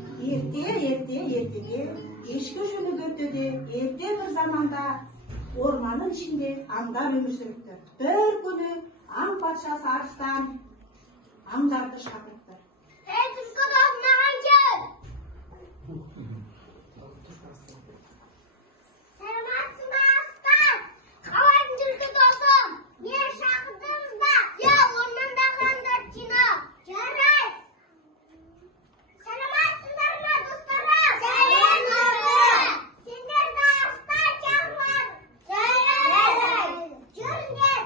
Ертеде ешкі жөніп өтеді, ерте бір заманда орманның ішінде аңдар өмір сүріпті. Bir күні аң патшасы арыстан аңдарды шақыртты. Түлкі дос маған кел. Сәлематсың ба арыстан? Қалайсың түлкі досым? Мені шақырдыңыз ба? Я, ормандағы аңдарды жинау. Жарайды. Сәлематсыңдар ма достарым? Сәлем достарым. Сендерді арыстан шақырмады. Жарайды. Жүріңдер.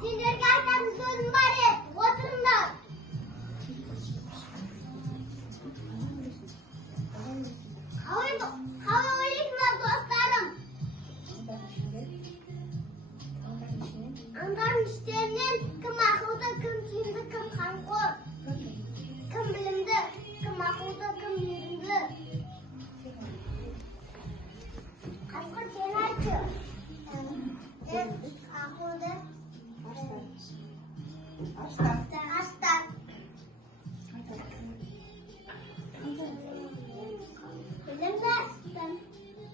Сендерге айтатын сөзім бар еді. Отырыңдар. Қалай ойлайсыңдар достарым? Аңдардың іштерінен кім ақылды, кім тиімді, кім қамқор, кім білімді, кім ақылды, кім мейірімді. Қасқыр, сен айтшы. Ақылды. Астан. Білімді астан.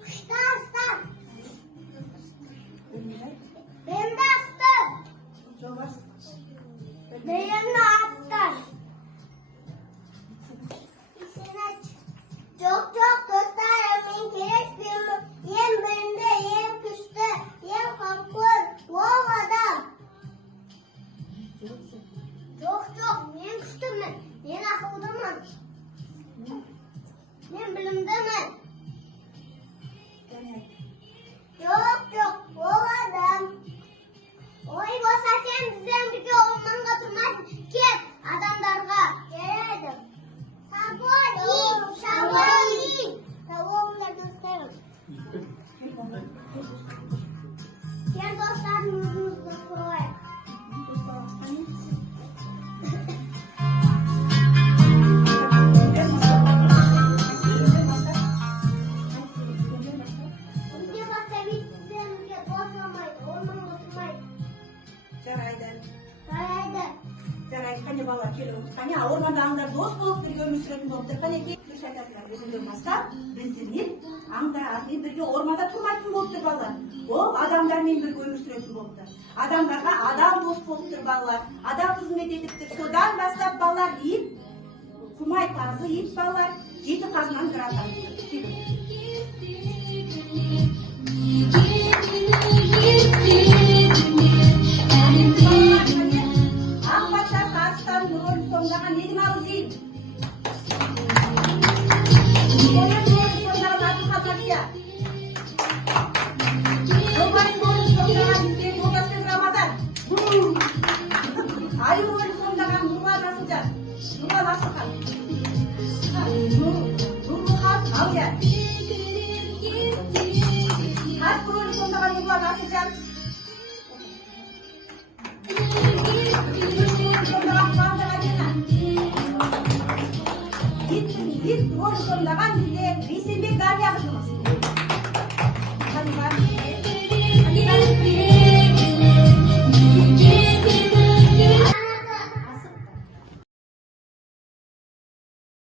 Күшті астан. Білімді астан. Білімді астан. Сен айтшы. Жоқ, достарым, мен келіспеймін. Ең білімді, ең күшті, ең қамқор ол адам. Жоқ, мен күштімін, мен ақылдымын. Мен білімдімін. Жоқ, ол адам. Ой, болса сен бізбен бірге орманға тұрмайсың. Кет, адамдарға. Жарайды. Шаболин. Шаболиндар достарым. Сен достардың өзімізді құрайық. Жарайды, қане бала келіңіз. Қане орманда аңдар дос болып бірге өмір сүретін болыпты. Қане кеш айтасыңдар, бүгінден бастап біздермен аңдармен бірге орманда тұрмайтын болыпты балалар. Ол адамдармен бірге өмір сүретін болыпты. Адамдарға адам дос болыпты балалар. Адам қызмет етіпті. Содан бастап балалар ит, құмай тазы ит балалар, жеті қазынан бір адам. Сондағы недің алыз дейін? Оның сондағы атын қатария. Жолбайын сондағы бізден жолдаспен Рамазан. Айы сондағы Нұрлан Асылжан. Нұрлан Асылхан. Нұрлан Алия. Қасқыр сондағы Нұрлан Асылжан. Ит сондағы бізде Бейсенбек Дария қызы.